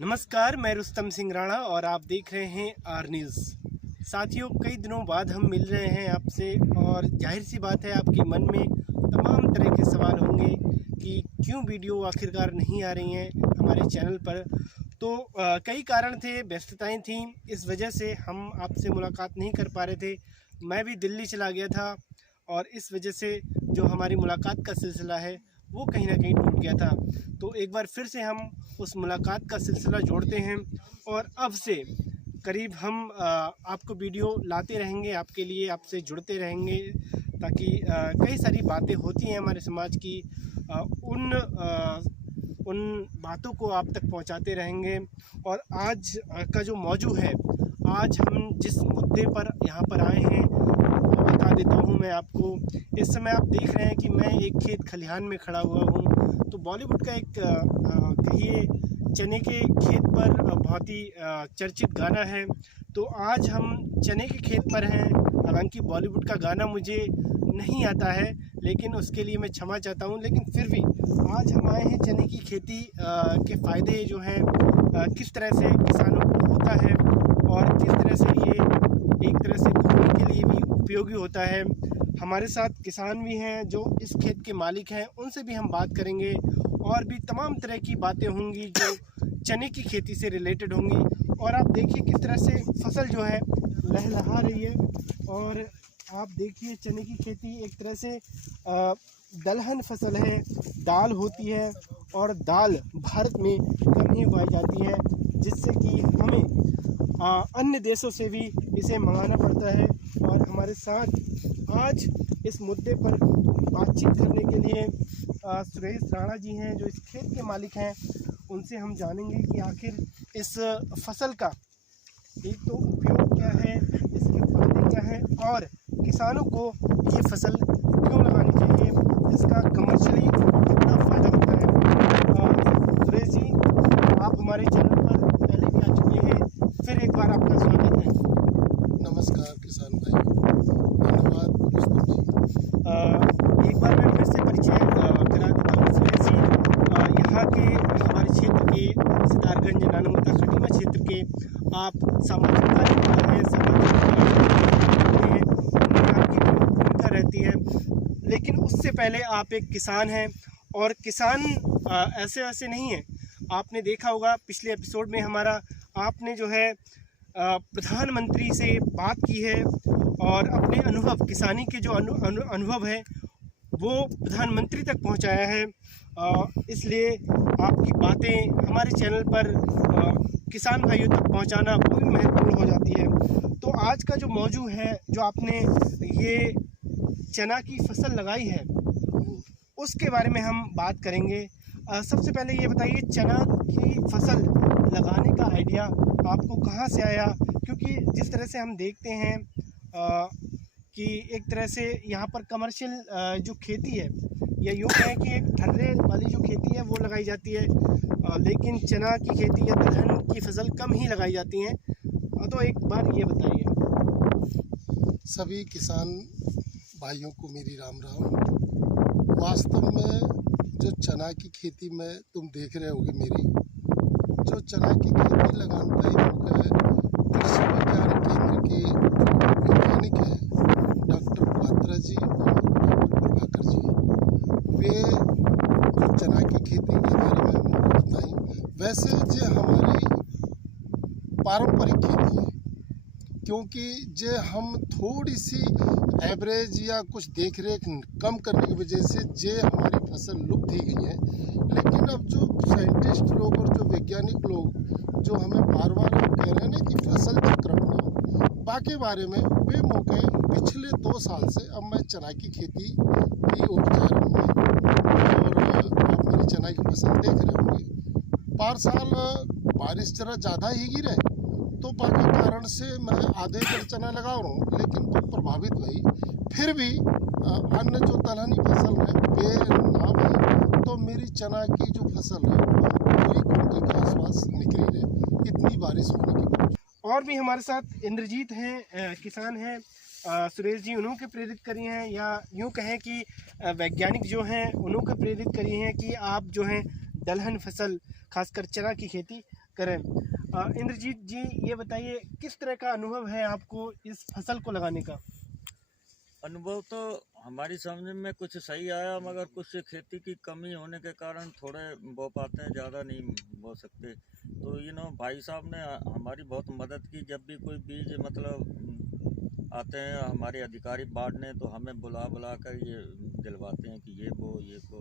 नमस्कार, मैं रुस्तम सिंह राणा और आप देख रहे हैं आर न्यूज़। साथियों, कई दिनों बाद हम मिल रहे हैं आपसे और जाहिर सी बात है आपके मन में तमाम तरह के सवाल होंगे कि क्यों वीडियो आखिरकार नहीं आ रही हैं हमारे चैनल पर। तो कई कारण थे, व्यस्तताएं थीं, इस वजह से हम आपसे मुलाकात नहीं कर पा रहे थे। मैं भी दिल्ली चला गया था और इस वजह से जो हमारी मुलाकात का सिलसिला है वो कहीं ना कहीं टूट गया था। तो एक बार फिर से हम उस मुलाकात का सिलसिला जोड़ते हैं और अब से करीब हम आपको वीडियो लाते रहेंगे आपके लिए, आपसे जुड़ते रहेंगे ताकि कई सारी बातें होती हैं हमारे समाज की, उन बातों को आप तक पहुंचाते रहेंगे। और आज का जो मौजू है, आज हम जिस मुद्दे पर यहाँ पर आए हैं वो बता देता हूँ मैं आपको। इस समय आप देख रहे हैं कि मैं एक खेत खलिहान में खड़ा हुआ हूँ। तो बॉलीवुड का एक कहिए चने के खेत पर बहुत ही चर्चित गाना है। तो आज हम चने के खेत पर हैं। हालांकि बॉलीवुड का गाना मुझे नहीं आता है, लेकिन उसके लिए मैं क्षमा चाहता हूँ। लेकिन फिर भी आज हम आए हैं चने की खेती के फ़ायदे जो हैं, किस तरह से किसानों को होता है और किस तरह से ये एक तरह से खाने के लिए भी उपयोगी होता है। हमारे साथ किसान भी हैं जो इस खेत के मालिक हैं, उनसे भी हम बात करेंगे और भी तमाम तरह की बातें होंगी जो चने की खेती से रिलेटेड होंगी। और आप देखिए किस तरह से फसल जो है लहलहा रही है। और आप देखिए चने की खेती एक तरह से दलहन फसल है, दाल होती है और दाल भारत में कम ही उगाई जाती है, जिससे कि हमें अन्य देशों से भी इसे मंगाना पड़ता है। और हमारे साथ आज इस मुद्दे पर बातचीत करने के लिए सुरेश राणा जी हैं जो इस खेत के मालिक हैं। उनसे हम जानेंगे कि आखिर इस फसल का एक तो उपयोग क्या है, इसके फायदे क्या हैं और किसानों को ये फसल क्यों लगानी चाहिए, इसका कमर्शियली कितना फ़ायदा होता है। सुरेश जी, आप हमारे चैनल पर पहले भी आ चुके हैं, फिर एक बार आपका स्वागत है। नमस्कार किसान भाई, धन्यवाद रुस्तम जी। एक बार मैं फिर से परिचय करा देता हूँ सुरेश जी। यहाँ के हमारे क्षेत्र के सितारगंज, नानमुता, खटीमा क्षेत्र के आप सामाजिक कार्यकर्ता हैं, आपकी भूमिका रहती है। लेकिन उससे पहले आप एक किसान हैं और किसान ऐसे वैसे नहीं है। आपने देखा होगा पिछले एपिसोड में हमारा, आपने जो है प्रधानमंत्री से बात की है और अपने अनुभव, किसानी के जो अनुभव है वो प्रधानमंत्री तक पहुंचाया है। इसलिए आपकी बातें हमारे चैनल पर किसान भाइयों तक पहुंचाना वो भी महत्वपूर्ण हो जाती है। तो आज का जो मौजू है, जो आपने ये चना की फसल लगाई है उसके बारे में हम बात करेंगे। सबसे पहले ये बताइए, चना की फसल लगाने का आइडिया आपको कहाँ से आया? क्योंकि जिस तरह से हम देखते हैं कि एक तरह से यहाँ पर कमर्शियल जो खेती है, या यूँ कहें कि एक ठर्रे वाली जो खेती है वो लगाई जाती है, लेकिन चना की खेती या दलहन की फसल कम ही लगाई जाती हैं। तो एक बार ये बताइए। सभी किसान भाइयों को मेरी राम राम। वास्तव में जो चना की खेती में तुम देख रहे होगे, मेरी जो चना की खेती लगाता है कृषि विज्ञान केंद्र के जो वैज्ञानिक हैं डॉक्टर पात्रा जी और डॉक्टर प्रभाकर जी, वे जो चना की खेती के बारे में उनको बताएं। वैसे जो हमारी पारंपरिक खेती है, क्योंकि जे हम थोड़ी सी एवरेज या कुछ देख रेख कम करने की वजह से जे हमारी फसल लुप्त ही गई है। लेकिन अब जो साइंटिस्ट लोग और जो वैज्ञानिक लोग जो हमें बार बार कह रहे हैं ना कि फसल चक्र अपनाओ, बाकी बारे में वे मौके पिछले 2 साल से अब मैं चना की खेती की ओर जा रहा हूँ। और आप मेरी चना की फसल देख रहे होंगे। पार साल बारिश जरा ज़्यादा ही गिरे तो बाकी कारण से मैं आधे एकड़ चना लगा रहा हूँ, लेकिन तो प्रभावित हुई। फिर भी अन्य जो दलहनी फसल है वे ना भई, तो मेरी चना की जो फसल है पूरी कुंटल के आसपास निकली रहे, इतनी बारिश होने के बाद। और भी हमारे साथ इंद्रजीत हैं, किसान हैं। सुरेश जी उन्हों के प्रेरित करी हैं, या यूँ कहें कि वैज्ञानिक जो हैं उन्हों के प्रेरित करी हैं कि आप जो हैं दलहन फसल खासकर चना की खेती करें। इंद्रजीत जी, ये बताइए किस तरह का अनुभव है आपको इस फसल को लगाने का? अनुभव तो हमारी समझ में कुछ सही आया, मगर कुछ खेती की कमी होने के कारण थोड़े बो पाते हैं, ज़्यादा नहीं बो सकते। तो भाई साहब ने हमारी बहुत मदद की। जब भी कोई बीज मतलब आते हैं हमारे अधिकारी बांटने, तो हमें बुला बुला कर ये दिलवाते हैं कि ये बो ये बो।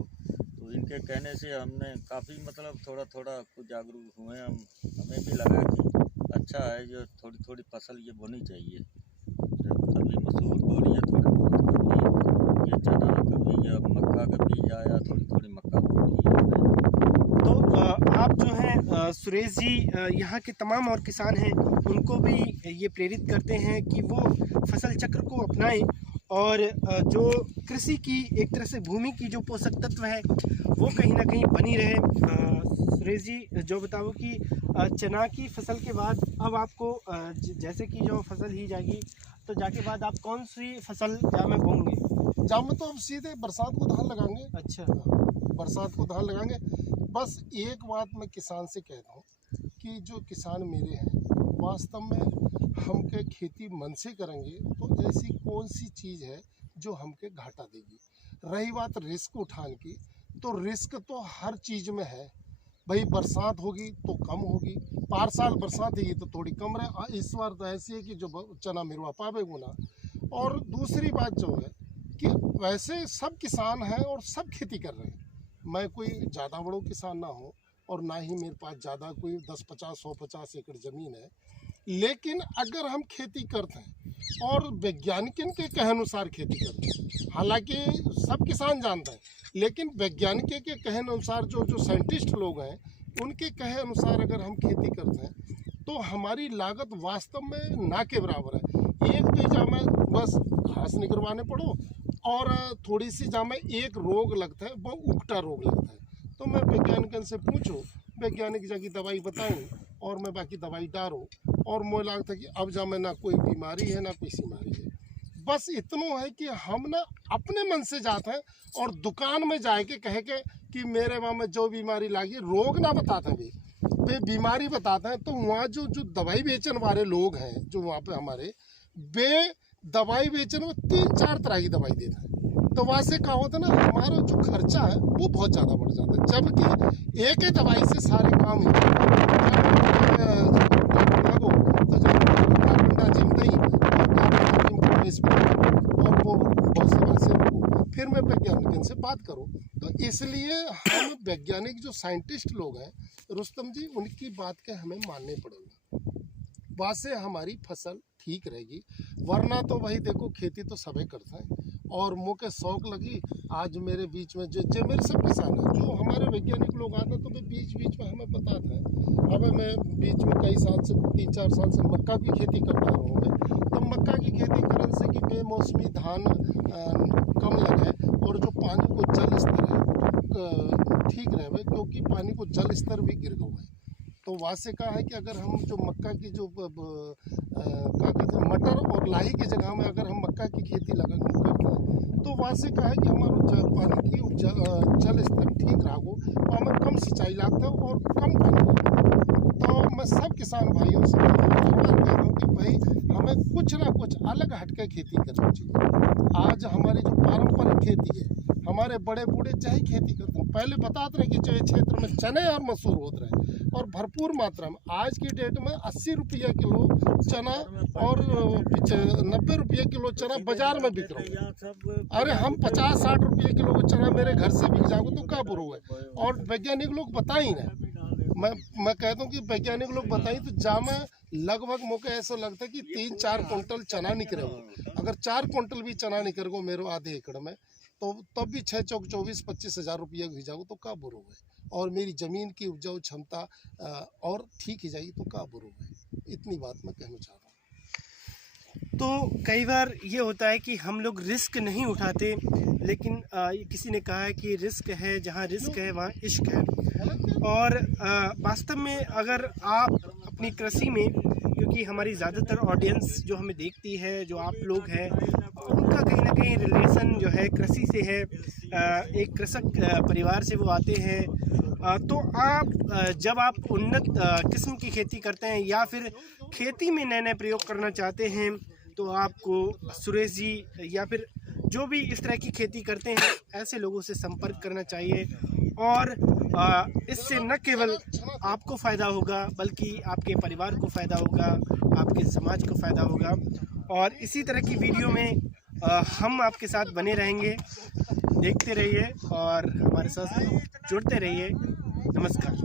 तो इनके कहने से हमने काफ़ी मतलब थोड़ा थोड़ा कुछ जागरूक हुए हम। हमें भी लगा कि अच्छा है, जो थोड़ी थोड़ी फसल ये बोनी चाहिए। कभी मसूर बो लिया, थोड़ा बहुत कभी ये चना, कभी ये मक्का का बीज आया, थोड़ी थोड़ी मक्का बो ली हमने। तो आप जो हैं सुरेश जी, यहाँ के तमाम और किसान हैं उनको भी ये प्रेरित करते हैं कि वो फसल चक्र को अपनाएं और जो कृषि की एक तरह से भूमि की जो पोषक तत्व है वो कहीं ना कहीं बनी रहे। सुरेश जी, जो बताओ कि चना की फसल के बाद अब आपको जैसे कि जो फसल ही जाएगी तो जाके बाद आप कौन सी फसल में बोएंगे? जाम में तो अब सीधे बरसात को धान लगाएंगे। अच्छा, बरसात को धान लगाएंगे। बस एक बात मैं किसान से कहता हूँ कि जो किसान मेरे हैं वास्तव में हमके खेती मन से करेंगे तो ऐसी कौन सी चीज़ है जो हमके घाटा देगी। रही बात रिस्क उठाने की, तो रिस्क तो हर चीज़ में है भाई। बरसात होगी तो कम होगी, पार साल बरसात होगी तो थोड़ी कम रहे। इस बार तो ऐसी है कि जो चना मिरवा पावे गुना। और दूसरी बात जो है कि वैसे सब किसान हैं और सब खेती कर रहे हैं। मैं कोई ज़्यादा बड़ो किसान ना हूँ और ना ही मेरे पास ज़्यादा कोई 10-50-150 एकड़ ज़मीन है। लेकिन अगर हम खेती करते हैं और वैज्ञानिकों के कहे अनुसार खेती करते हैं, हालांकि सब किसान जानते हैं, लेकिन वैज्ञानिकों के कहे अनुसार जो साइंटिस्ट लोग हैं उनके कहे अनुसार अगर हम खेती करते हैं तो हमारी लागत वास्तव में ना के बराबर है। एक तो जामे बस घास निकलवाने पड़ो और थोड़ी सी जामे एक रोग लगता है, वो उगटा रोग लगता है। तो मैं वैज्ञानिकों से पूछो, वैज्ञानिक जाकी दवाई बताऊँ और मैं बाकी दवाई डालो और मुझे लगता है कि अब जामे ना कोई बीमारी है ना कोई सीमारी है। बस इतना है कि हम ना अपने मन से जाते हैं और दुकान में जाके कहे के कि मेरे वहाँ में जो बीमारी लगी, रोग ना बताते हैं वे बीमारी बताते हैं। तो वहाँ जो दवाई बेचने वाले लोग हैं जो वहाँ पे हमारे, वे दवाई बेचने में 3-4 तरह की दवाई देते हैं। तो वहाँ से क्या होता है ना, हमारा जो खर्चा है वो बहुत ज़्यादा बढ़ जाता है, जबकि एक ही दवाई से सारे काम हो और वो बहुत से वैसे फिर मैं वैज्ञानिक से बात करूं। तो इसलिए हम वैज्ञानिक जो साइंटिस्ट लोग हैं रुस्तम जी, उनकी बात के हमें मानने पड़ेगा, वहाँ से हमारी फसल ठीक रहेगी। वरना तो भाई देखो, खेती तो सभी करते हैं और मुँह के शौक लगी। आज मेरे बीच में जो मेरे सब किसान हैं, जो हमारे वैज्ञानिक लोग आते हैं तो वे बीच में हमें बताते हैं। अब मैं बीच में कई साल से 3-4 साल से मक्का की खेती करता रहा हूँ। तो मक्का की खेती करने से कि बेमौसमी धान कम लगे और जो पानी को जल स्तर है ठीक रहे, क्योंकि पानी को जल स्तर भी गिर गया है। तो वहाँ से कहा है कि अगर हम जो मक्का की जो क्या कहते हैं मटर और लाही की जगह में अगर हम मक्का की खेती करते हैं तो वहाँ से कहा है कि हमारा पानी की जल स्तर ठीक रहा हो, तो हमें कम सिंचाई लगता है और कम पानी लगता है। तो मैं सब किसान भाइयों से कहता हूँ कि भाई हमें कुछ ना कुछ अलग हटके खेती करनी चाहिए। आज हमारी जो पारंपरिक खेती है, हमारे बड़े बूढ़े चाहे खेती करते हैं, पहले बताते रहे कि चाहे क्षेत्र में चने और मसूर होते रहे और भरपूर मात्रा में। आज की डेट में 80 रुपये किलो चना और 90 रुपये किलो चना बाजार में बिक रहा है। अरे हम 50-60 रुपये किलो को चना मेरे घर से बिक जाओगे तो क्या बुरा है। और वैज्ञानिक लोग बताई ना, मैं कहता हूँ कि वैज्ञानिक लोग बताई तो जामे लगभग मौके ऐसा लगता है कि 3-4 कुंटल चना निकले हो। अगर 4 कुंटल भी चना निकल गो मेरे आधे एकड़ में, तो तब भी 6 चौक 24-25 हज़ार रुपये भी जाओ तो का बुरो है। और मेरी ज़मीन की उपजाऊ क्षमता और ठीक ही जाएगी तो का बुरो है। इतनी बात मैं कहना चाहता हूँ। तो कई बार ये होता है कि हम लोग रिस्क नहीं उठाते, लेकिन किसी ने कहा है कि रिस्क है जहाँ रिस्क है वहाँ इश्क है। और वास्तव में अगर आप अपनी कृषि में क्योंकि हमारी ज़्यादातर ऑडियंस जो हमें देखती है, जो आप लोग हैं, उनका कहीं ना कहीं रिलेशन जो है कृषि से है। एक कृषक परिवार से वो आते हैं। तो आप जब आप उन्नत किस्म की खेती करते हैं या फिर खेती में नए नए प्रयोग करना चाहते हैं, तो आपको सुरेश जी या फिर जो भी इस तरह की खेती करते हैं, ऐसे लोगों से संपर्क करना चाहिए। और इससे न केवल आपको फ़ायदा होगा, बल्कि आपके परिवार को फ़ायदा होगा, आपके समाज को फ़ायदा होगा। और इसी तरह की वीडियो में हम आपके साथ बने रहेंगे। देखते रहिए और हमारे साथ जुड़ते रहिए। नमस्कार।